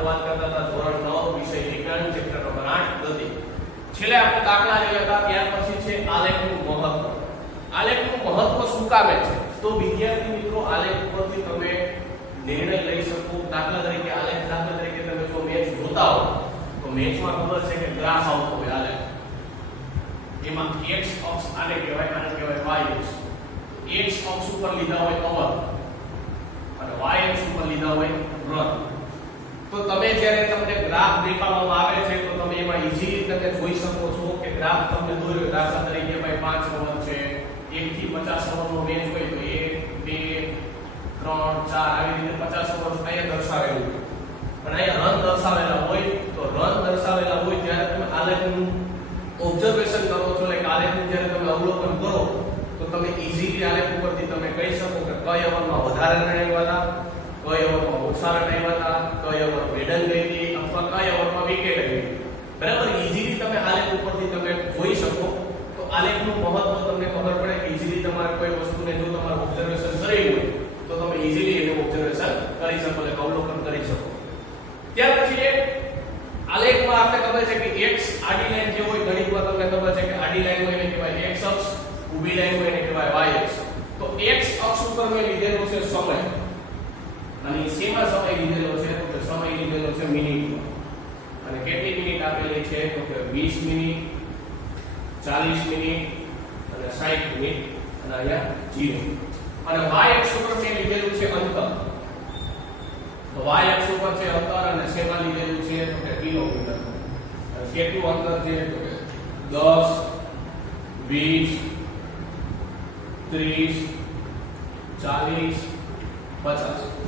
આપણે વાત કરતા હતા ધોરણ 9 વિષય વિજ્ઞાન ચેપ્ટર નંબર 8 ગતિ. છેલ્લે આપણે દાખલા જોયા હતા. ત્યાર પછી છે આલેખનું મહત્વ. આલેખનું મહત્વ શું કામે છે? તો વિદ્યાર્થી મિત્રો આલેખ ઉપરથી તમે નિર્ણય લઈ શકો. દાખલા તરીકે આલેખ, દાખલા તરીકે તમે જો મેચ જોતા હો તો મેચમાં ખબર છે કે ગ્રાફ આવતો હોય આલેખ. એમાં x અક્ષ આને કહેવાય y અક્ષ. x અક્ષ ઉપર લીધા હોય અવર અને y અક્ષ ઉપર લીધા હોય રન. તો તમે જ્યારે તમને ગ્રાફ દેખાડવામાં આવે છે તો તમે એમાં ઈઝીલી તમે જોઈ શકો છો કે ગ્રાફ તમને દોર્યો. દાખલા તરીકે ભાઈ 5 ઓવર છે, 1 થી 50 ઓવરનો મેચ હોય તો 1 2 3 4 આવી રીતે 50 ઓવર અહીંયા દર્શાવેલું હોય. પણ અહીંયા રન દર્શાવેલા હોય તો રન દર્શાવેલા હોય ત્યારે તમે આલેખનું ઓબ્ઝર્વેશન કરો છો, એટલે આલેખનું જ્યારે તમે અવલોકન કરો તો તમે ઈઝીલી આલેખ ઉપરથી તમે કહી શકો કે કઈ ઓવરમાં વધારે રન આવ્યા હતા, કઈ ઓવરમાં ઓછા રન આવ્યા હતા, કઈ ઓવર મેડન ગઈ હતી અથવા કઈ ઓવરમાં વિકેટ આવી. બરાબર, ઈઝીલી તમે આલેખ ઉપરથી તમે જોઈ શકો. તો આલેખનું મહત્વ તમને ખબર પડે કે ઈઝીલી તમારે કોઈ વસ્તુને જો તમારે ઓબ્ઝર્વેશન કરવી હોય તો તમે ઈઝીલી એનું ઓબ્ઝર્વેશન કરી શકો, એટલે અવલોકન કરી શકો. ત્યાર પછી આલેખમાં આપણે ખબર છે કે x આડી લાઈન જે હોય, ગણિતમાં તમને ખબર છે કે આડી લાઈન હોય એને કહેવાય x અક્ષ, ઊભી લાઈન હોય એને કહેવાય y અક્ષ. તો x અક્ષ ઉપર મેં લીધેલો છે સમય, અને શેમાં સમય લીધેલો છે? તો કે સમય લીધેલો છે મિનિટમાં. અને કેટલી મિનિટ આપેલી છે? તો કે 20 મિનિટ, 40 મિનિટ અને 60 મિનિટ અને અહીંયા 0. અને y અક્ષ ઉપર મેં લીધેલું છે અંતર. તો y અક્ષ ઉપર છે અંતર અને શેમાં લીધેલું છે? તો કે કિલોમીટર. અને કેટલું અંતર છે? તો કે 10 20 30 40 50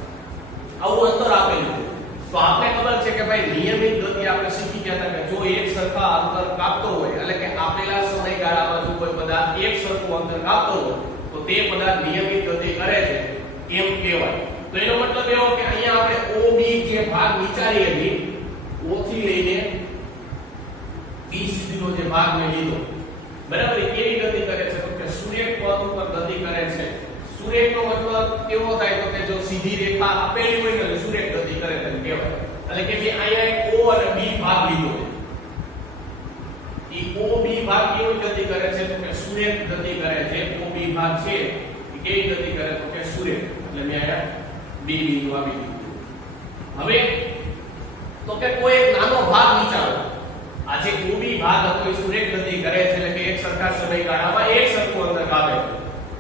આવું અંતર આપેલું છે. તો આપણે ખબર છે કે ભાઈ નિયમિત ગતિ આપણે શીખી ગયા હતા કે જો એક સરખા અંતર કાપતો હોય, એટલે કે આપેલા સમયગાળામાં જો કોઈ પદાર્થ એક સરખું અંતર કાપતો હોય તો તે પદાર્થ નિયમિત ગતિ કરે છે એમ કહેવાય. તો એનો મતલબ એવો કે અહીંયા આપણે OB જે ભાગ વિચારીએ છીએ, O થી લઈને B સુધીનો જે ભાગ મેં લીધો, બરાબર, એ કેવી ગતિ કરે છે? તો કે સુરેખ પથ ઉપર ગતિ કરે છે. સુરેખનો મતલબ કેવો થાય? તો કે જો સીધી રેખા આપેલી હોય ને સુરેખ ગતિ કરે તેમ કહેવાય. એટલે કે અહીંયા એક O અને B ભાગ લીધો છે. એ OB ભાગ કેવી ગતિ કરે છે? તો કે સુરેખ ગતિ કરે છે. OB ભાગ છે એ કેવી ગતિ કરે? તો કે સુરેખ. એટલે મેં અહીંયા B બિંદુ આપી દીધું. હવે તો કે કોઈ એક નાનો ભાગ વિચારો. આ જે OB ભાગ હતો એ સુરેખ ગતિ કરે છે, એટલે કે એક સરખા સમયગાળામાં એક સરખું અંતર કાપે.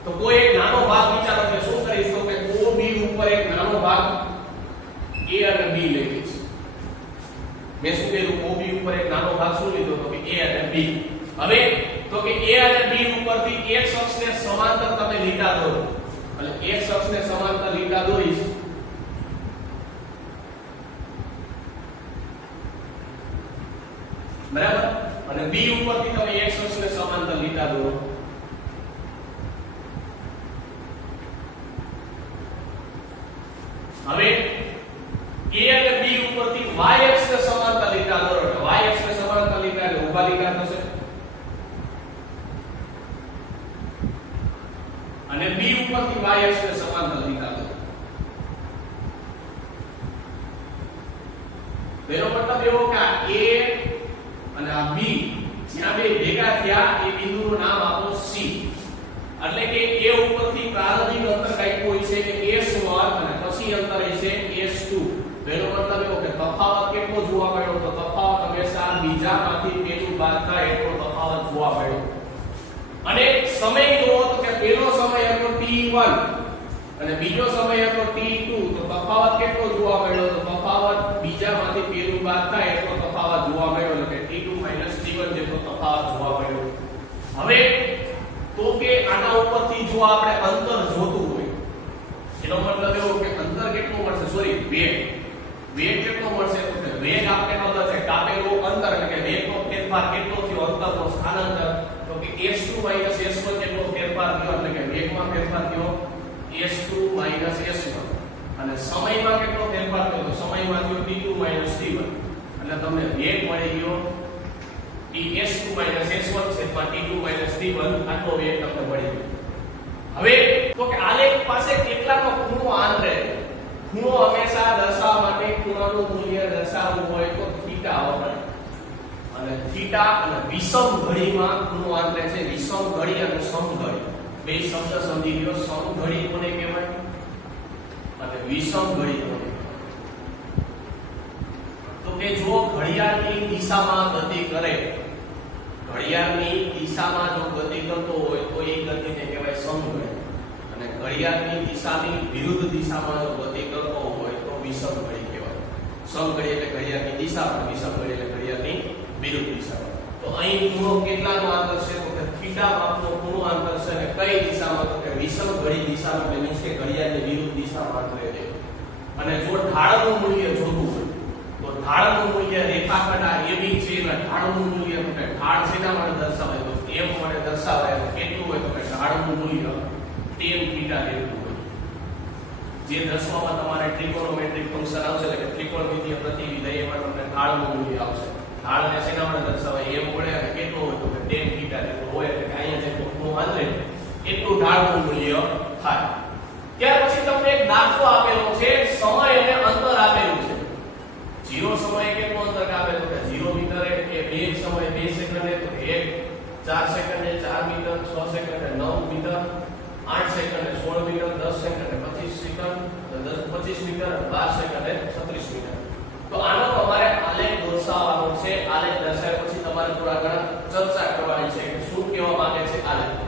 તો કોઈ એક નાનો ભાગ વિચારો કે શું કરીશ? તો કે OB ઉપર એક નાનો ભાગ A અને B લઈ લઈશ. મેં શું કર્યું? OB ઉપર એક નાનો ભાગ શું લીધો? તો કે A અને B. હવે તો કે A અને B ઉપરથી એક અક્ષને સમાંતર તમે લીટા દોરો. એટલે એક અક્ષને સમાંતર લીટા દોરીશ. બરાબર, અને B ઉપરથી તમે એક અક્ષને સમાંતર લીટા દોરો. હવે A અને B ઉપરથી y અક્ષને સમાંતર લીટા દોરો. y અક્ષને સમાંતર લીટા એટલે ઊભા લીટા થશે. અને B ઉપરથી y અક્ષને સમાંતર લીટા દોરો. તેનો મતલબ એવો કે આ A અને આ B જ્યાં બે ભેગા થયા એ બિંદુનું નામ આપો C. એટલે કે A ઉપરથી પ્રારંભિક અંતર કઈ હોય છે કે S1 અને પછી અંતર છે S2. તેનો મતલબ એવો કે તફાવત કેટલો જોવા મળ્યો? તો તફાવત હંમેશા બીજામાંથી પેલું બાદ થાય એટલો તફાવત જોવા મળ્યો. અને સમય જો તો કે પહેલો સમય હતો T1 અને બીજો સમય હતો T2. તો તફાવત કેટલો જોવા મળ્યો? તો તફાવત બીજામાંથી પેલું બાદ થાય એટલો તફાવત જોવા મળ્યો, એટલે કે T2 - T1 જેટલો તફાવત જોવા મળ્યો. હવે તો કે આના ઉપરથી જો આપણે અંતર જોતું હોય એનો મતલબ એવો કે અંતર કેટલું મળશે? સોરી, વેગ કેટલો મળશે? તો કે વેગ આપણે ખબર છે કાપેલું અંતર, એટલે કે વેગનો ફેરફાર કેટલો થયો, અંતરનો સ્થાનાંતર. તો કે S2 - S1 જેટલો ફેરફાર થયો, એટલે કે વેગમાં ફેરફાર થયો S2 - S1. અને સમયમાં કેટલો ફેરફાર થયો? તો સમયમાં થયો T2 - T1. એટલે તમને વેગ મળી ગયો S2 - S1 છેદમાં T2 - T1. આટલો વેગ તમને મળી ગયો. હવે તો કે આલેખ પાસે કેટલાનો ખૂણો આંતરે? ખૂણો હંમેશા દર્શાવવા માટે ખૂણાનો ત્રિકોણનું મૂલ્ય દર્શાવવું હોય તો થીટા વપરાય. અને થીટા અને વિષમ ઘડીમાં નું આંતરે છે વિષમ ઘડી અને સમઘડી. બે શબ્દ સમજી લ્યો. સમઘડી કોને કહેવાય અને વિષમ ઘડી કોને કહેવાય? તો કે જો ઘડિયાળની દિશામાં ગતિ કરે, ઘડિયાળની દિશામાં જો ગતિ કરતો હોય તો એ ગતિને કહેવાય સમઘડી. અને ઘડિયાળની દિશાની વિરુદ્ધ દિશામાં જો ગતિ કરતો હોય તો વિષમ ઘડી કહેવાય. સમઘડી એટલે ઘડિયાળની દિશામાં, વિષમ ઘડી એટલે ઘડિયાળની વિરુદ્ધ દિશામાં. તો અહીં ખૂણો કેટલાનો આંતર છે? તો કે થીટા માપનો ખૂણો આંતર છે. અને કઈ દિશામાં? તો કે વિષમ ઘડી દિશામાં, એટલે મીન્સ કે ઘડિયાળની વિરુદ્ધ દિશામાં આંતરે છે. અને જો ઢાળનું મૂલ્ય જોતું હોય તો ઢાળનું મૂલ્ય રેખાખંડ આ AB છે એટલે ઢાળનું મૂલ્ય એટલે ઢાળ શેના માટે દર્શાવાય? તો m વડે દર્શાવાય. કેટલું હોય? તો કે ઢાળનું મૂલ્ય tan થીટા જેટલું હોય. જે દસમામાં તમારે ટ્રિગોનોમેટ્રિક ફંક્શન આવશે એટલે કે ત્રિકોણમિતીય પ્રતિવિધ એમાં તમને ઢાળનું મૂલ્ય આવશે. ઢાળને શેના વડે દર્શાવાય? m વડે. અને કેટલું હોય? તો કે tan થીટા જેટલું હોય. એટલે કે અહીંયા જેટલું ખૂણો આંતરે એટલું ઢાળનું મૂલ્ય થાય. ત્યાર પછી તમને એક દાખલો આપેલો છે, સમય અને અંતર આપેલું છે. 0 સમયે કેટલું અંતર કાપે? તો કે 0 મીટર. એ 2 સમયે 2 સેકન્ડે તો 1, 4 સેકન્ડે 4 મીટર, 6 સેકન્ડે 9 મીટર, 8 સેકન્ડે 16 મીટર, 10 સેકન્ડે 25 સેકન્ડ, 25 મીટર, 12 સેકન્ડે 36 મીટર. તો આનો તમારે આલેખ દર્શાવવાનો છે. આલેખ દર્શાવ્યા પછી તમારે થોડા ઘણા ચર્ચા કરવાની છે કે શું કહેવા માંગે છે આલેખ.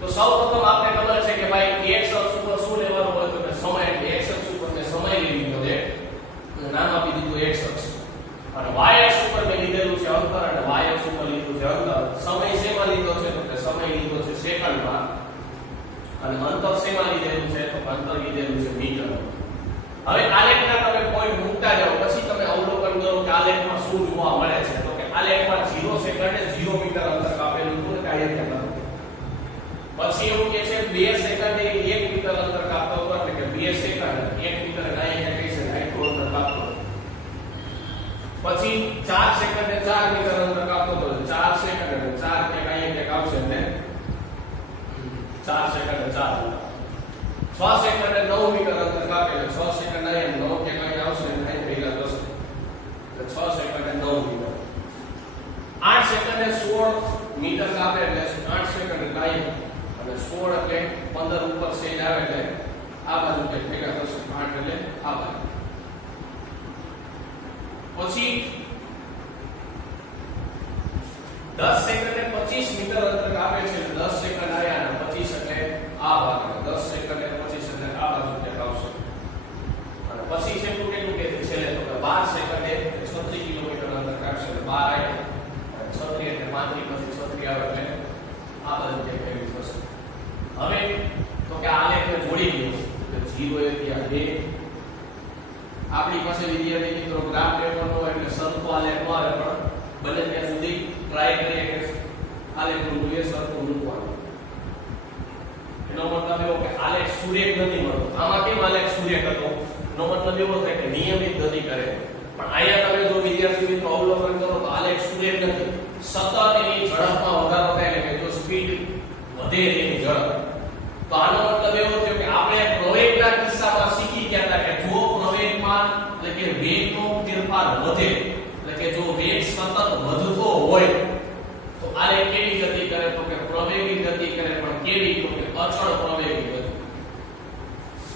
તો સૌપ્રથમ આપણે ખબર છે કે ભાઈ x અક્ષ ઉપર શું લેવાનું હોય? તો કે સમય. એટલે x અક્ષ ઉપર મેં સમય લઈ લીધો છે, નામ આપી દીધું x અક્ષ. અને y અક્ષ ઉપર મેં લીધેલું છે અંતર, અને y અક્ષ ઉપર લીધું છે અંતર. સમય શેમાં લીધો છે? તો કે સમય લીધો છે સેકન્ડમાં. અને અંતર શેમાં લીધેલું છે? તો અંતર લીધેલું છે મીટર. હવે આલેખના તમે પોઈન્ટ મૂકતા જાઓ પછી તમે અવલોકન કરો કે આલેખમાં શું જોવા મળે છે. તો કે આલેખમાં 0 સેકન્ડે 0 મીટર અંતર કાપેલું હતું ને કાયમ કરતા. પછી એવું કે છે 2 સેકન્ડે 1 મીટર અંતર કાપતો હતો. એટલે કે 2 સેકન્ડ 1 મીટર કાયમ કહી શકાય આટલું અંતર કાપતો. પછી 4 સેકન્ડે 4 મીટર અંતર કાપતો હતો. 4 સેકન્ડ એટલે 4 કે કાયમ કે કાપશે ને 4 સેકન્ડે 4. 6 સેકન્ડે 9 મીટર અંતર કાપે એટલે 6 સેકન્ડ અહીંયા 9 કે કાંઈ આવશે ને અહીં ભેગા થશે એટલે 6 સેકન્ડે 9 મીટર. 8 સેકન્ડે 16 મીટર કાપે એટલે 8 સેકન્ડ કાંઈ અને 16 એટલે 15 ઉપર સેજ આવે એટલે આ બાજુ કે ભેગા થશે 8 એટલે આ બાજુ. પછી 10 સેકન્ડે 25 મીટર અંતર કાપે છે એટલે 10 સેકન્ડ આયા અને 25 એટલે આ ભાગ. 10 સેકન્ડે 25 એટલે આ બાજુ કે આવશે. અને પછી છે કેટલું કે છેલ્લે તો 12 સેકન્ડે 36 કિલોમીટર અંતર કાપશે એટલે 12 આય અને 36 એટલે 35 પછી 36 આવે એટલે આ બાજુ કે ભેગું થશે. હવે તો કે આલેખને જોડી દો તો 0 1 2 આપણી પાસે વિદ્યાર્થી મિત્રો ગ્રાફ પેપરનો એટલે સરખો આલેખ નો આવે પણ બને ત્યાં સુધી ટ્રાય કરીએ કે આલેખનું મૂલ્ય સરખું મૂકવાનું. એનો મતલબ એવો કે આલેખ સુરેખ નથી મળતો. આમાં કેમ આલેખ સુરેખ હતો? એનો મતલબ એવો થાય કે નિયમિત ગતિ કરે. પણ અહીંયા તમે જો વિદ્યાર્થી મિત્રો અવલોકન કરો તો આલેખ સુરેખ નથી. સતત એની ઝડપમાં વધારો થાય એટલે કે જો સ્પીડ વધે એની ઝડપ. તો આનો મતલબ એવો થયો કે આપણે પ્રવેગના કિસ્સામાં શીખી ગયા હતા કે જો પ્રવેગમાં એટલે કે વેગનો ફેરફાર વધે એટલે કે જો વેગ સતત વધતો હોય તો આલેખ કેવી ગતિ કરે? તો કે પ્રવેગી ગતિ કરે. પણ કેવી? તો કે અચળ પ્રવેગી ગતિ.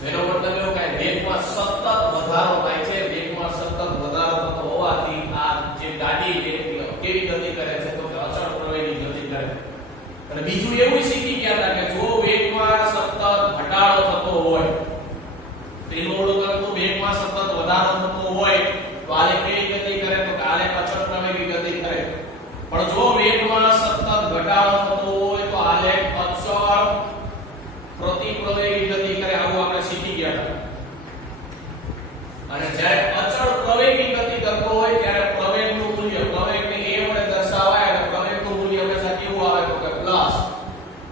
એનો મતલબ એવો કે વેગમાં સતત વધારો થાય છે. વેગમાં સતત વધારો થતો હોવાથી આ જે ગાડી કેવી ગતિ કરે છે? તો કે અચળ પ્રવેગી ગતિ કરે. અને બીજું એવું શીખી ગયા હતા કે જો વેગમાં સતત ઘટાડો થતો હોય, તેનો અવલોકન તો વેગમાં સતત વધારો થતો હોય તો આલેખ કેવી ગતિ કરે? તો કે આલેખ અચળ પ્રવેગી ગતિ કરે. પણ જો વેગમાં સતત ઘટાડો થતો હોય તો આલેખ અચળ પ્રતિપ્રવેગી ગતિ કરે. આવું આપણે શીખી ગયા હતા. અને જ્યારે અચળ પ્રવેગી ગતિ કરતો હોય ત્યારે પ્રવેગનું મૂલ્ય પ્રવેગને a વડે દર્શાવાય અને પ્રવેગનું મૂલ્ય હંમેશા કેવું આવે? તો કે પ્લસ.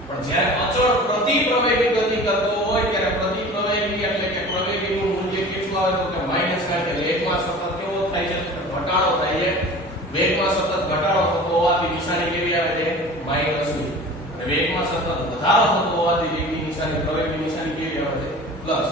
પણ જ્યારે અચળ પ્રતિપ્રવેગી ગતિ કરતો હોય ત્યારે પ્રતિપ્રવેગી એટલે કે પ્રવેગીનું મૂલ્ય કેટલું આવે? તો કે માઈનસ. કારણ કે વેગમાં સતત કેવો થાય છે? ઘટાડો થાય છે. વેગમાં સતત ઘટાડો થતો હોવાથી નિશાની કેવી આવે છે? માઈનસ ની. અને વેગમાં સતત વધારો થતો હોવાથી વેગની નિશાની પ્રવેગની નિશાની કેવી આવે છે? પ્લસ.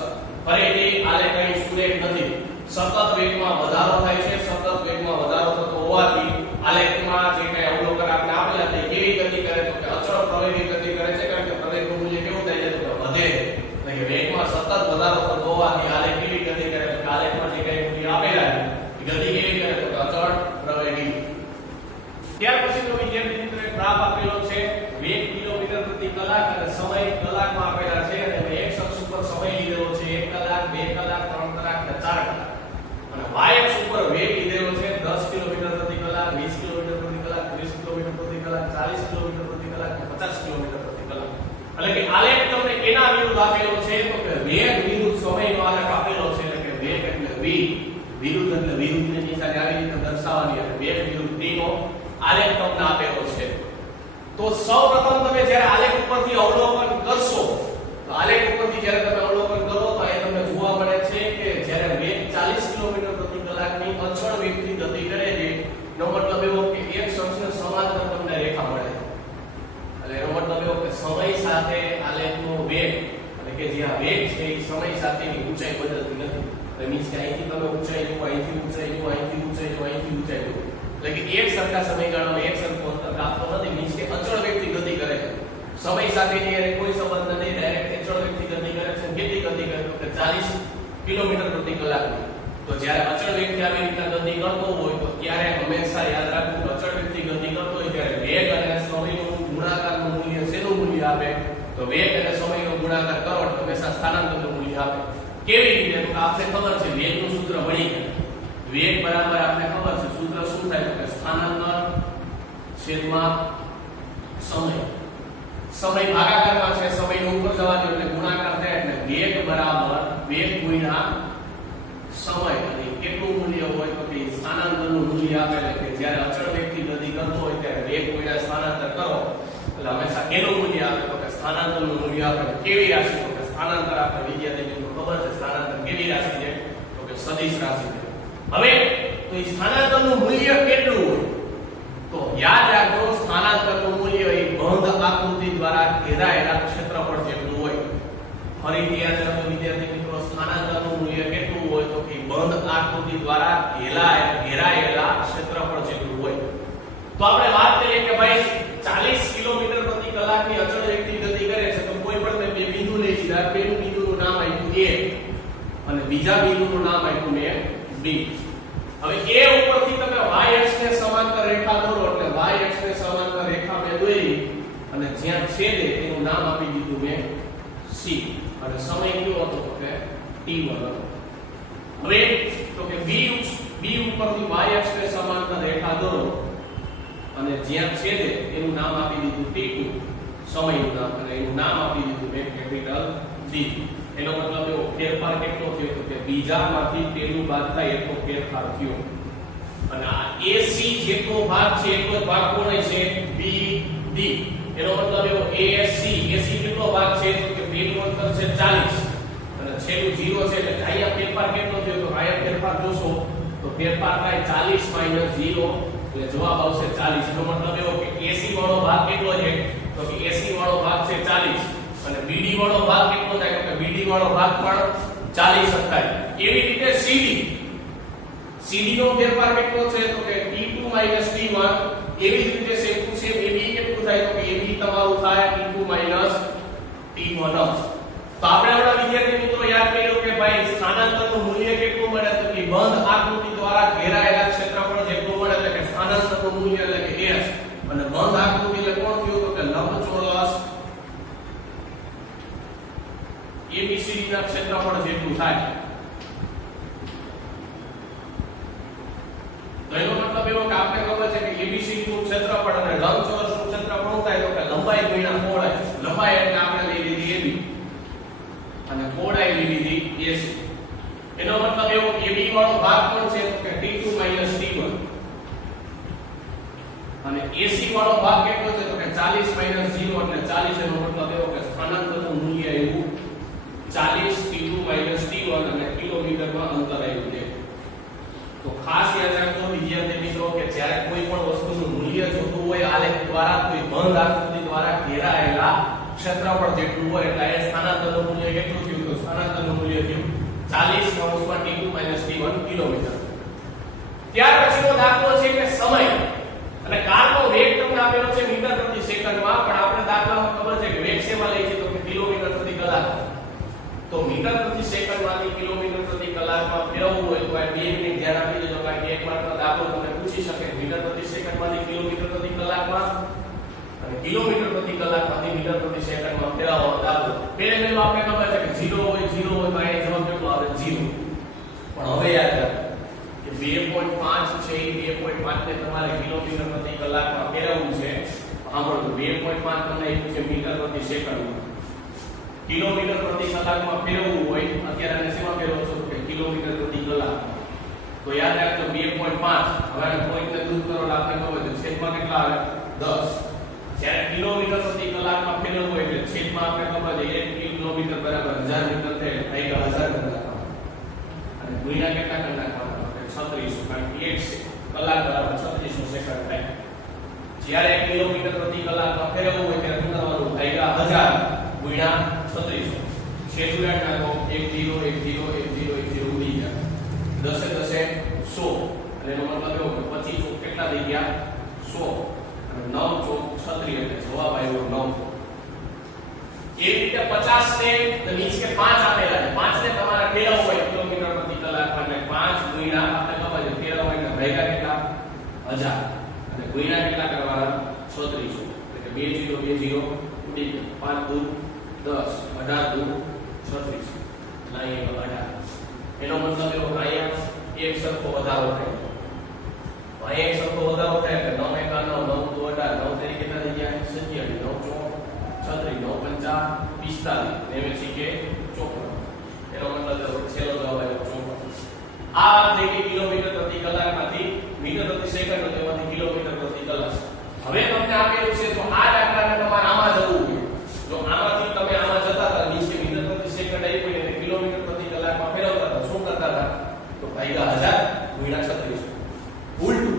ફરીથી આલેખ અહીં સુરેખ નથી. સતત વેગમાં વધારો થાય છે. સતત વેગમાં વધારો થતો હોવાથી આલેખમાં જે કઈ અવલોકન આપણે આપેલા છે કેવી ગતિ કરે તો કે અચળ પ્રવેગી ગતિ કરે છે. કારણ કે પ્રવેગનું મૂલ્ય કેવું થાય છે તો કે વધે, એટલે કે વેગમાં સતત વધારો થતો હોવાથી આલેખ કેવી ગતિ કરે તો કે આલેખમાં જે કઈ મૂલ્ય આપેલા છે ગતિ કેવી કરે તો કે અચળ પ્રવેગી. ત્યાર પછી તો વિદ્યાર્થી મિત્રો એક ગ્રાફ આપેલો છે વેગ કિલોમીટર પ્રતિ કલાક અને સમય કલાકમાં આપેલા છે અને x અક્ષ ઉપર સમય લીધેલો છે 1 કલાક 2 કલાક 3 કલાક અને 4 કલાક અને y અક્ષ ઉપર વેગ લીધેલો છે 10 કિલોમીટર પ્રતિ કલાક 20 કિલોમીટર પ્રતિ કલાક 30 કિલોમીટર પ્રતિ કલાક 40 કિલોમીટર પ્રતિ કલાક અને 50 કિલોમીટર પ્રતિ કલાક. એટલે કે આલેખ તમને કેના વિરુદ્ધ આપેલો છે તો કે વેગ વિરુદ્ધ સમયનો આલેખ આપેલો છે. એટલે કે વેગ એટલે v વિરુદ્ધ એટલે વિરુદ્ધની નિશાની આવી રીતે દર્શાવવાની અને વેગ વિરુદ્ધ t નો આલેખ તમને આપેલો છે. તો સૌપ્રથમ તમે જ્યારે આલેખ ઉપરથી અવલોકન કરશો તો આલેખ ઉપરથી જ્યારે તમે અવલોકન કરો તો એ તમને જોવા મળે છે કે જ્યારે વેગ 40 કિલોમીટર પ્રતિ કલાકની અચળ વેગથી ગતિ કરે છે એનો મતલબ એવો કે એક અક્ષને સમાંતર તમને રેખા મળે છે. એટલે એનો મતલબ એવો કે સમય સાથે આલેખનો વેગ એટલે કે જે આ વેગ છે એ સમય સાથેની ઊંચાઈ બદલતી નથી. એટલે મીન્સ કે અહીંથી તમે ઊંચાઈ લો, અહીંથી ઊંચાઈ લો, અહીંથી ઊંચાઈ લો, અહીંથી ઊંચાઈ લો, એટલે કે એક સરખા સમયગાળામાં એક સરખું અંતર કાપતો નથી. મીન્સ કે અચળ વેગથી ગતિ કરે છે. સમય સાથેની એને કોઈ સંબંધ નથી. ડાયરેક્ટ અચળ વેગથી ગતિ કરે છે. કેટલી ગતિ કરે તો કે 40 કિલોમીટર પ્રતિ કલાકની. તો જ્યારે અચળ વેગથી આવી રીતના ગતિ કરતો હોય તો ત્યારે હંમેશા યાદ રાખવું કે અચળ વેગથી ગતિ કરતો હોય ત્યારે વેગ અને સમયનું ગુણાકારનું મૂલ્ય શેનું મૂલ્ય આપે તો વેગ અને સમયનો ગુણાકાર કરો એટલે હંમેશા સ્થાનાંતરનું મૂલ્ય આપે. કેવી રીતે તો આપણે ખબર છે વેગનું સૂત્ર ભણી ગયા. વેગ બરાબર આપણે ખબર છે સૂત્ર શું થાય તો કે સ્થાનાંતર છેદમાં સમય. સમય ભાગાકારમાં છે, સમયનો ઉપર જવા દો એટલે ગુણાકાર થાય એટલે વેગ બરાબર વેગ ગુણ્યા સમય. અને કેટલું મૂલ્ય હોય તો કે સ્થાનાંતરનું મૂલ્ય આપે. એટલે કે જ્યારે અચળ વેગથી ગતિ કરતો હોય ત્યારે વેગ ગુણ્યા સ્થાનાંતર કરો એટલે હંમેશા કેનું મૂલ્ય આપે તો કે સ્થાનાંતરનું મૂલ્ય આપે. કેવી રાશિ તો કે સ્થાનાંતર આપણે વિદ્યાર્થી મિત્રો ખબર છે સ્થાનાંતર કેવી રાશિ છે તો કે સદિશ રાશિ છે. હવે તો એ સ્થાનાંતરનું મૂલ્ય કેટલું હોય તો યાદ રાખજો સ્થાનાંતરનું મૂલ્ય એ બંધ આકૃતિ દ્વારા ઘેરાયેલા ક્ષેત્રફળ જેટલું હોય. ફરીથી યાદ રાખો વિદ્યાર્થી મિત્રો સ્થાનાંતરનું મૂલ્ય કેટલું હોય તો કે બંધ આકૃતિ દ્વારા ઘેરાયેલા ક્ષેત્રફળ જેટલું હોય. તો આપણે વાત કરીએ કે ભાઈ 40 કિલોમીટર પ્રતિ કલાકની અચળ વેગથી ગતિ કરે છે તો કોઈ પણ બે બિંદુ લઈ લીધા. પહેલું બિંદુનું નામ આપ્યું A અને બીજા બિંદુનું નામ આપ્યું મેં B. હવે A ઉપરથી તમે y અક્ષને સમાંતર રેખા દોરો એટલે y અક્ષને સમાંતર રેખા મેં દોરી અને જ્યાં છેદે તેનું નામ આપી દીધું મેં C અને સમય કયો હતો તો કે t1 હતો. હવે તો કે B ઉપરથી y અક્ષને સમાંતર રેખા દોરો અને જ્યાં છેદે તેનું નામ આપી દીધું t2 સમયનું નામ અને એનું નામ આપી દીધું મેં કેપિટલ D. એનો મતલબ એવો ફેરફાર કેટલો થયો તો કે બીજામાંથી પહેલું બાદ થાય એટલો ફેરફાર થયો. અને આ AC જેટલો ભાગ છે એટલો ભાગ કોને છે BD. એનો મતલબ એવો AC કેટલો ભાગ છે તો કે પહેલું અંતર છે 40 અને છેલ્લું 0 છે એટલે અહીંયા ફેરફાર કેટલો થયો તો અહીંયા ફેરફાર જોશો તો ફેરફાર થાય 40 - 0 એટલે જવાબ આવશે 40. એનો મતલબ એવો કે AC વાળો ભાગ કેટલો છે તો કે AC વાળો ભાગ છે 40 અને BD વાળો ભાગ કેટલો થાય તો કે BD વાળો ભાગ પણ 40 જ થાય. એવી રીતે CD નો ફેરફાર કેટલો છે તો કે T2 - T1. એવી જ રીતે સેમ ટુ સેમ AB કેટલું થાય તો કે AB તમારું થાય T2 - T1. તો આપણે આપણા વિદ્યાર્થી મિત્રો યાદ કર્યો કે ભાઈ સ્થાનાંતરનું મૂલ્ય કેટલું મળે તો કે બંધ આકૃતિ દ્વારા ઘેરાયેલા ક્ષેત્રફળ જેટલું મળે એટલે કે સ્થાનાંતરનું મૂલ્ય એટલે કે S અને બંધ આકૃતિ એટલે કોણ થયું તો કે લંબચોરસ ABCD ના ક્ષેત્રફળ જેટલું થાય. તો એનો મતલબ એવો કે આપણે ખબર છે કે ABCD નું ક્ષેત્રફળ અને લંબચોરસનું ક્ષેત્રફળ થાય તો કે લંબાઈ ગુણ્યા પહોળાઈ. લંબાઈ એટલે આપણે લઈ લીધી AB અને પહોળાઈ લઈ લીધી AC. એનો મતલબ એવો AB વાળો ભાગ કોણ છે તો કે T2 - T1 અને AC વાળો ભાગ કેટલો છે તો કે 40 - 0 એટલે 40. એનો મતલબ એવો કે સ્થાનાંતરનું મૂલ્ય એવું 40 T2 - T1 અને કિલોમીટરમાં અંતર આવ્યું છે. તો ખાસ યાદ રાખજો વિદ્યાર્થી મિત્રો કે જ્યારે કોઈ પણ વસ્તુનું મૂલ્ય જોતું હોય આલેખ દ્વારા કોઈ બંધ આકૃતિ દ્વારા ઘેરાયેલા ક્ષેત્રફળ જેટલું હોય એટલે એ સ્થાનાંતરનું મૂલ્ય કેટલું થયું તો સ્થાનાંતરનું મૂલ્ય થયું 40 કૌંસમાં t2 - t1 કિલોમીટર. ત્યાર પછીનો દાખલો છે કે સમય અને કારનો વેગ તમને આપેલો છે મીટર પ્રતિ સેકન્ડમાં, પણ આપણે દાખલામાં ખબર છે કે વેગ શેમાં લઈ છે તો કે કિલોમીટર પ્રતિ કલાક. તો મીટર પ્રતિ સેકન્ડમાંથી કિલોમીટર પ્રતિ કલાકમાં ફેરવવું હોય તો આ 2 મિનિટ ધ્યાન આપી દેજો, કારણ કે એક માર્કનો દાખલો તમને પૂછી શકે મીટર પ્રતિ સેકન્ડમાંથી કિલોમીટર પ્રતિ કલાકમાં અને કિલોમીટર પ્રતિ કલાકમાંથી મીટર પ્રતિ સેકન્ડમાં ફેરવવાનો દાખલો. પહેલેનું આપણે ખબર છે કે 0 હોય તો અહીં જવાબ કેટલો આવે 0. પણ હવે યાદ રાખો કે 2.5 છે એ 2.5 ને તમારે કિલોમીટર પ્રતિ કલાકમાં ફેરવવું છે. સાંભળો તો 2.5 તમને આપ્યું છે મીટર પ્રતિ સેકન્ડમાં. કિલોમીટર પ્રતિ કલાકમાં ફેરવવું હોય અત્યારે આને શેમાં ફેરવો છો કે કિલોમીટર પ્રતિ કલાક. તો યાદ રાખજો 2.5 હવે આને પોઈન્ટને દૂર કરો એટલે આપણે ખબર છે છેદમાં કેટલા આવે 10. જ્યારે કિલોમીટર પ્રતિ કલાકમાં ફેરવવું હોય એટલે છેદમાં આપણે ખબર છે 1 કિલોમીટર બરાબર 1000 મીટર થાય એટલે 1000 કરી નાખવાનું અને ગુણ્યા કેટલા કરી નાખવાના 3600, કારણ કે 1 કલાક બરાબર 3600 સેકન્ડ થાય. જ્યારે 1 કિલોમીટર પ્રતિ કલાકમાં ફેરવવું હોય ત્યારે શું કરવાનું ભાગ્યા 1000 ગુણ્યા 3600 છેદુડાડ નાખો 1 0 1 0 1 0 1 0 ઉડી જાય 10 10 100 એટલે એનો મતલબ એવો કે 25 કેટલા થઈ ગયા 100 અને 9 ચોક 36 એટલે જવાબ આવ્યો 9. એ રીતે 50 ને તો મીન્સ કે 5 આપેલા છે 5 ને તમારે ફેરવવું હોય કિલોમીટર પ્રતિ કલાકમાં એટલે 5 ગુણ્યા આપણે ખબર છે ફેરવવું હોય એટલે ભાગ્યા કેટલા 1000 અને ગુણ્યા કેટલા કરવાના 3600 એટલે કે 2 0 2 0 ઉડી ગયા 5 દૂર 10 18 દૂર 36 લાઈન 18. એનો મતલબ એવો કે અહીંયા એક સરખો વધારો થાય. અહીંયા એક સરખો વધારો થાય એટલે 9 1 9 9 2 18 9 તરીકે કેટલા થઈ ગયા 27 9 36 9 50 45 ને પછી કે 54. એનો મતલબ છેલ્લો જવાબ આવ્યો 54. આ થઈ ગઈ કિલોમીટર પ્રતિ કલાકમાંથી મીટર પ્રતિ સેકન્ડ તેમાંથી કિલોમીટર પ્રતિ કલાક. હવે તમને આપેલું છે તો આ દાખલાને તમારે આમાં જવું જોઈએ. જો આમાંથી તમે આમાં જતા હતા મીન્સ કે મીટર પ્રતિ સેકન્ડ આવી હોય એટલે કિલોમીટર પ્રતિ કલાકમાં ફેરવતા હતા શું કરતા હતા તો ભાગ્યા 1000 ગુણ્યા 3600. ઉલટું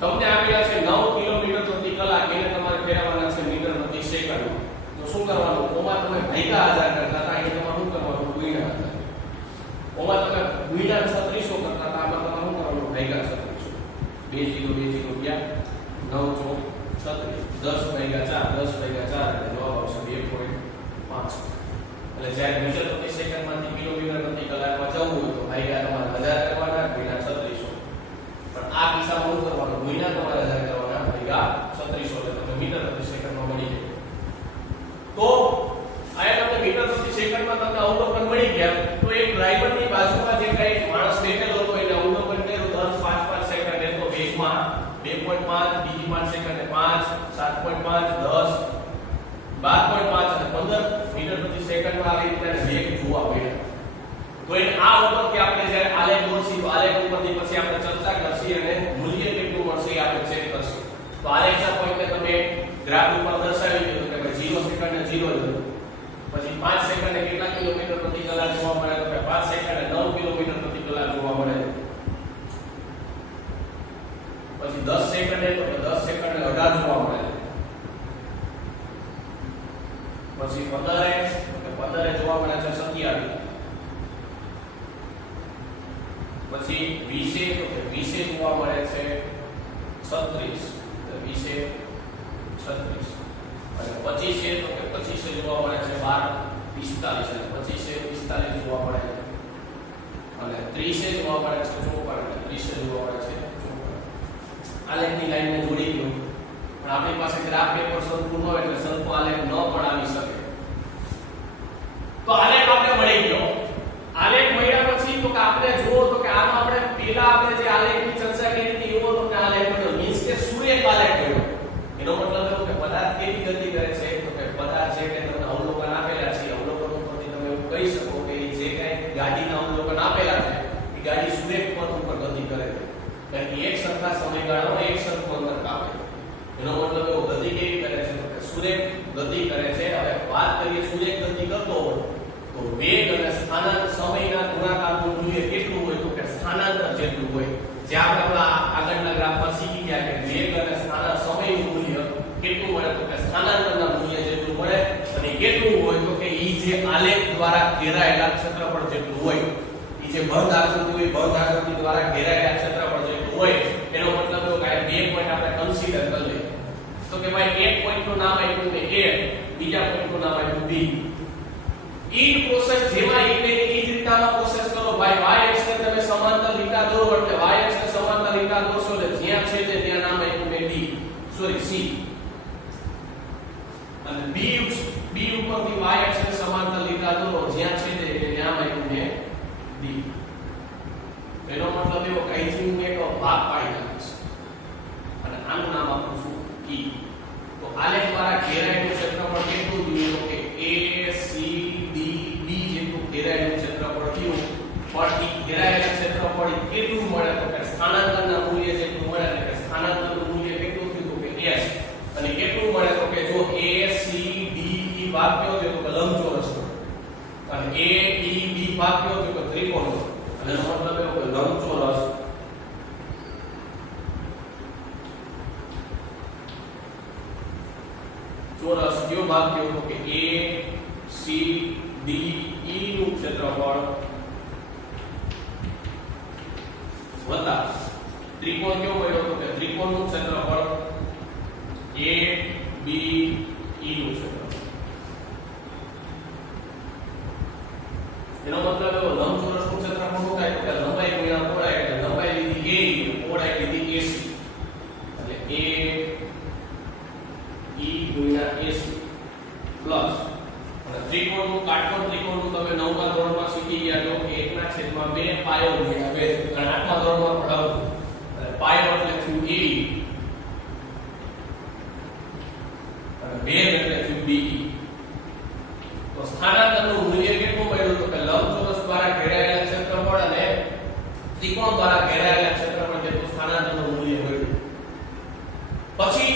તમને આપેલા છે 9 કિલોમીટર પ્રતિ કલાક એને તમારે ફેરવવાના છે મીટર પ્રતિ સેકન્ડમાં. તો શું કરવાનું ઓમાં તમે ભાગ્યા 1000 કરતા હતા એને તમારે શું કરવાનું ગુણ્યા 1000. ઓમાં તમે ગુણ્યા 3600 કરતા હતા આમાં તમારે શું કરવાનું ભાગ્યા 3600. 2 0 2 0 ગયા 9 ચોક 36 10 ભાગ્યા 4 10 ભાગ્યા 4 એટલે જવાબ આવશે 2.5. એટલે જ્યારે મીટર પ્રતિ સેકન્ડમાંથી કિલોમીટર પ્રતિ કલાકમાં જવું હોય તો ભાગ્યા તમારે 1000 કરવાના ગુણ્યા 3600. પણ આ કિસ્સામાં શું કરવાનું ગુણ્યા તમારે 1000 કરવાના ભાગ્યા 3600 એટલે તમને મીટર પ્રતિ સેકન્ડમાં મળી જાય. તો આયા તમને મીટર પ્રતિ સેકન્ડમાં તમને અવલોકન મળી ગયા. તો એક ડ્રાઈવરની બાજુમાં જે કઈ માણસ બેઠેલો હતો એને અવલોકન કર્યું 10 5 5 સેકન્ડ એ તો વેગમાં 2.5 બીજી 5 સેકન્ડ 5 7.5 10 12.5 અને 15 મીટર પ્રતિ સેકન્ડમાં આવી રીતે વેગ જોવા મળ્યા. તો એ આ ઉપરથી આપણે જ્યારે આલેખ દોરશી તો આલેખ ઉપરથી પછી આપણે ચર્ચા કરશી અને મૂલ્ય કેટલું મળશે એ આપણે ચેક કરશું. તો આલેખના પોઈન્ટને તમે ગ્રાફ ઉપર દર્શાવી દીધું કે ભાઈ 0 સેકન્ડ ને 0 લીધું. પછી 5 સેકન્ડે કેટલા કિલોમીટર પ્રતિ કલાક જોવા મળે તો કે 5 સેકન્ડે 9 કિલોમીટર પ્રતિ કલાક જોવા મળે. પછી 10 સેકન્ડે તો કે 10 સેકન્ડે 18 જોવા મળે. પછી 15 તો કે 15 જોવા મળે છે 27. પછી 20 તો કે 20 જોવા મળે છે 36 તો 20 36 અને 25 તો કે 25 જોવા મળે છે 12 45 અને 25 45 જોવા મળે છે અને 30 જોવા મળે છે 54 અને 30 જોવા મળે છે 54. આલેખની લાઈનને જોડી દો પણ આપણી પાસે ગ્રાફ પેપર સરખું ન હોય એટલે સરખો આલેખ ન પણ આવી શકે. તો આલેખ આપણે મળી ગયો. આલેખ મળ્યા પછી તો કે આપણે જુઓ તો કે આનો આપણે પહેલા આપણે જે આલેખની ચર્ચા કરી હતી એવો તમને આલેખ મળ્યો મીન્સ કે સુરેખ આલેખ મળ્યો. એનો મતલબ એવો કે પદાર્થ કેવી ગતિ કરે છે તો કે પદાર્થ જે કે તમને અવલોકન આપેલા છે અવલોકન ઉપરથી તમે એવું કહી શકો કે જે કાંઈ ગાડીના અવલોકન આપેલા છે એ ગાડી સુરેખ પથ ઉપર ગતિ કરે છે. કારણ કે એક સરખા સમયગાળામાં એક સરખું અંતર કાપે છે. એનો મતલબ એવો ગતિ કેવી કરે છે તો કે સુરેખ ગતિ કરે છે. હવે વાત કરીએ સુરેખ ગતિ કરતો હોય તો વેગ અને સ્થાનાંતર સમયના ગુણાકારનું મૂલ્ય કેટલું હોય તો કે સ્થાનાંતર જેટલું હોય. જે આપણે આગળના ગ્રાફમાં શીખી ગયા કે વેગ અને સ્થાનાંતર સમયનું મૂલ્ય કેટલું મળે તો કે સ્થાનાંતરના મૂલ્ય જેટલું મળે અને કેટલું હોય તો કે ઈ જે આલેખ દ્વારા ઘેરાયેલા ક્ષેત્રફળ જેટલું હોય. એ જે બંધ આકૃતિ હોય, બંધ આકૃતિ દ્વારા ઘેરાયેલા ક્ષેત્રફળ જેટલું હોય એનો મતલબ એવો કે બે પોઈન્ટ આપણે કન્સિડર કરી લઈએ. તો કે ભાઈ એક પોઈન્ટનું નામ આપ્યું કે A, બીજા પોઈન્ટનું નામ આપ્યું B. ઈ પ્રોસેસ જેમાં એક ને એ જ રીતના પ્રોસેસ કરો ભાઈ. y અક્ષ ને તમે સમાંતર લીટા દોરો એટલે y અક્ષ ને સમાંતર લીટા દોરશો એટલે જ્યાં છે તે ત્યાં નામ આપ્યું કે D, સોરી C. અને B ઉપરથી y અક્ષ ને સમાંતર લીટા દોરો જ્યાં છે તે નામ આપ્યું કે D. એનો મતલબ એવો કે અહીંથી હું એક ભાગ પાડી નાખીશ અને આનું નામ આપું છું E. તો આલેખ દ્વારા ઘેરાયેલું ક્ષેત્રફળ કેટલું દીધું કે A C D B જેટલું ઘેરાયેલું ક્ષેત્રફળ થયું. પણ એ ઘેરાયેલા ક્ષેત્રફળ કેટલું મળે તો કે સ્થાનાંતરના મૂલ્ય જેટલું મળે એટલે કે સ્થાનાંતરનું મૂલ્ય કેટલું થયું કે S. અને કેટલું મળે તો કે જો A C D E ભાગ કયો છે તો કે લંબચોરસનો અને A E B ભાગ કયો છે તો ત્રિકોણનો. અને એનો મતલબ એવો કે લંબચોરસ ચોરસ કયો ભાગ કયો તો કે A C D E નું ક્ષેત્રફળ વત્તા ત્રિકોણ કયો મળ્યો તો કે ત્રિકોણનું ક્ષેત્રફળ A B E નું ક્ષેત્રફળ. એનો મતલબ એવો લંબચોરસનું ક્ષેત્રફળ શું થાય તો કે લંબાઈ ગુણ્યા પહોળાઈ એટલે લંબાઈ લીધી A, પહોળાઈ લીધી AC એટલે A E ગુણ્યા AC પ્લસ અને ત્રિકોણનું કાટકોણ ત્રિકોણનું તમે 9મા ધોરણમાં શીખી ગયા છો કે 1/2 પાયો ગુણ્યા 2 અને 8મા ધોરણમાં પઢાવું એટલે પાયો એટલે થયું A અને 2 એટલે થયું BE. તો સ્થાનાંતરનું મૂલ્ય કેટલું મળ્યું તો કે લંબચોરસ દ્વારા ઘેરાયેલા ક્ષેત્રફળ અને ત્રિકોણ દ્વારા ઘેરાયેલા ક્ષેત્રફળ જેટલું સ્થાનાંતરનું મૂલ્ય મળ્યું. પછી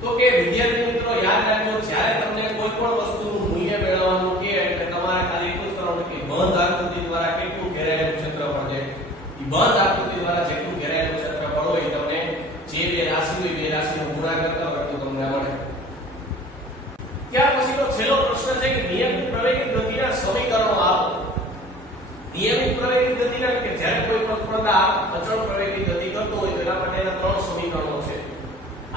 તો કે વિદ્યાર્થી મિત્રો યાદ રાખજો જ્યારે તમને કોઈ પણ વસ્તુનું મૂલ્ય મેળવવાનું કે એટલે તમારે ખાલી એટલું જ કરવાનું કે બંધ આકૃતિ દ્વારા કેટલું ઘેરાયેલું ક્ષેત્રફળ છે. એ બંધ આકૃતિ દ્વારા જેટલું ઘેરાયેલું ક્ષેત્રફળ હોય તમને જે બે રાશિ હોય બે રાશિનો ગુણાકાર કરો એટલે તમને મળે. ત્યાર પછીનો છેલ્લો પ્રશ્ન છે કે નિયમિત પ્રવેગી ગતિના સમીકરણો આપો. નિયમિત પ્રવેગી ગતિના કે જ્યારે કોઈ પણ પદાર્થ અચળ પ્રવેગી ગતિ કરતો હોય તેના માટેના ત્રણ સમીકરણો છે.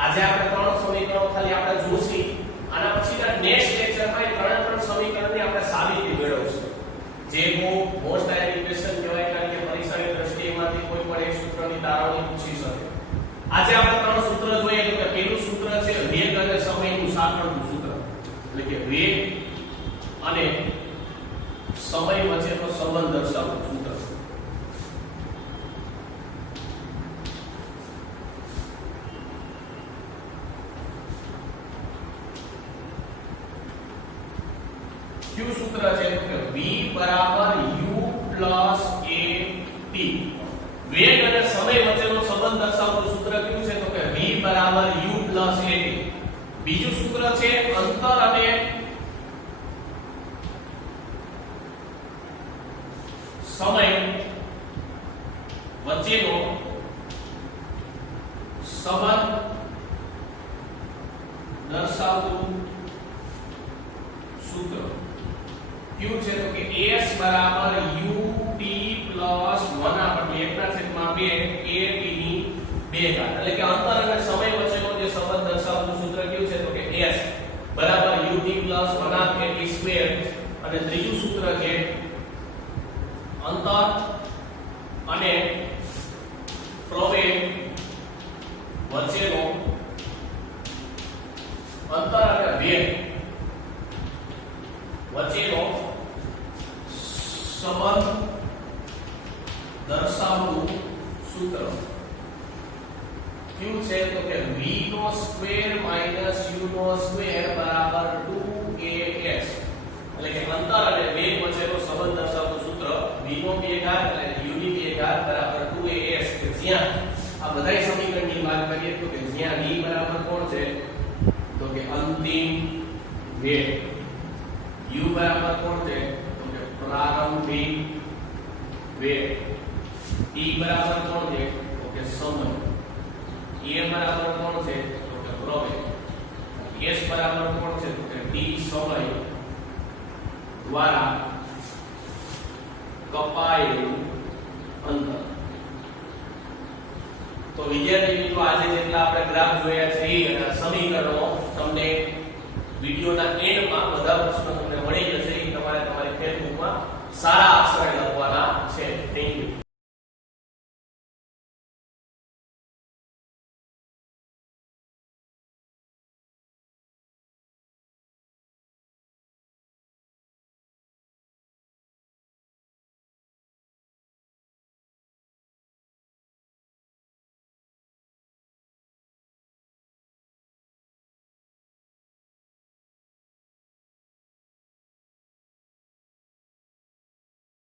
આજે આપણે ત્રણ સમીકરણો ખાલી આપણે જોશી. આના પછીના નેક્સ્ટ લેક્ચરમાં ત્રણ સમીકરણની આપણે સાબિતી મેળવશું. જે બહુ મોસ્ટ આઈએમપી ક્વેશ્ચન કહેવાય કારણ કે પરીક્ષાની દ્રષ્ટિએ એમાંથી કોઈ પણ એક સૂત્રની તારવણી પૂછી શકે. આજે આપણે ત્રણ સૂત્ર જોઈએ તો કે પહેલું સૂત્ર છે વેગ અને સમયનું સાંકળનું સૂત્ર. એટલે કે વેગ અને સમય વચ્ચેનો સંબંધ દર્શાવતું સૂત્ર. ક્યુ સૂત્ર છે તો કે v બરાબર u પ્લસ a t. વેગ અને સમય વચ્ચેનો સંબંધ દર્શાવતું સૂત્ર કયું છે તો કે v બરાબર u પ્લસ a t. બીજું સૂત્ર છે અંતર અને સમય વચ્ચેનો સંબંધ દર્શાવતું સૂત્ર ક્યુ છે તો કે s બરાબર ut પ્લસ 1/2 at ની 2 ઘાત. એટલે કે અંતર અને સમય વચ્ચેનો જે સંબંધ દર્શાવતું સૂત્ર કયું છે તો કે s બરાબર ut પ્લસ 1/2 અને ત્રીજું સૂત્ર છે અંતર અને પ્રવેગ વચ્ચેનો અંતર અને વેગ વચ્ચેનો સંબંધ દર્શાવતું સૂત્ર ક્યુ છે તો કે v નો સ્ક્વેર માઈનસ u નો સ્ક્વેર બરાબર 2as. એટલે કે અંતર અને વેગ વચ્ચેનો સંબંધ દર્શાવતું સૂત્ર v નો 2 ઘાત અને u ની 2 ઘાત બરાબર 2as. કે જ્યાં આ બધાય સમીકરણની વાત કરીએ તો કે જ્યાં v બરાબર કોણ છે તો કે અંતિમ વેગ, u બરાબર કોણ છે તો કે પ્રારંભિક વેગ, t બરાબર કોણ છે તો કે સમય, a બરાબર કોણ છે તો કે પ્રવેગ, s બરાબર કોણ છે તો કે t સમય દ્વારા કપાયેલું અંતર. તો વિદ્યાર્થી મિત્રો આજે જેટલા આપણે ગ્રાફ જોયા છે એ અને સમીકરણો તમને વિડિયોના એન્ડમાં બધા પ્રશ્નો તમને મળી જશે. એ તમારે તમારી ફેસબુકમાં સારા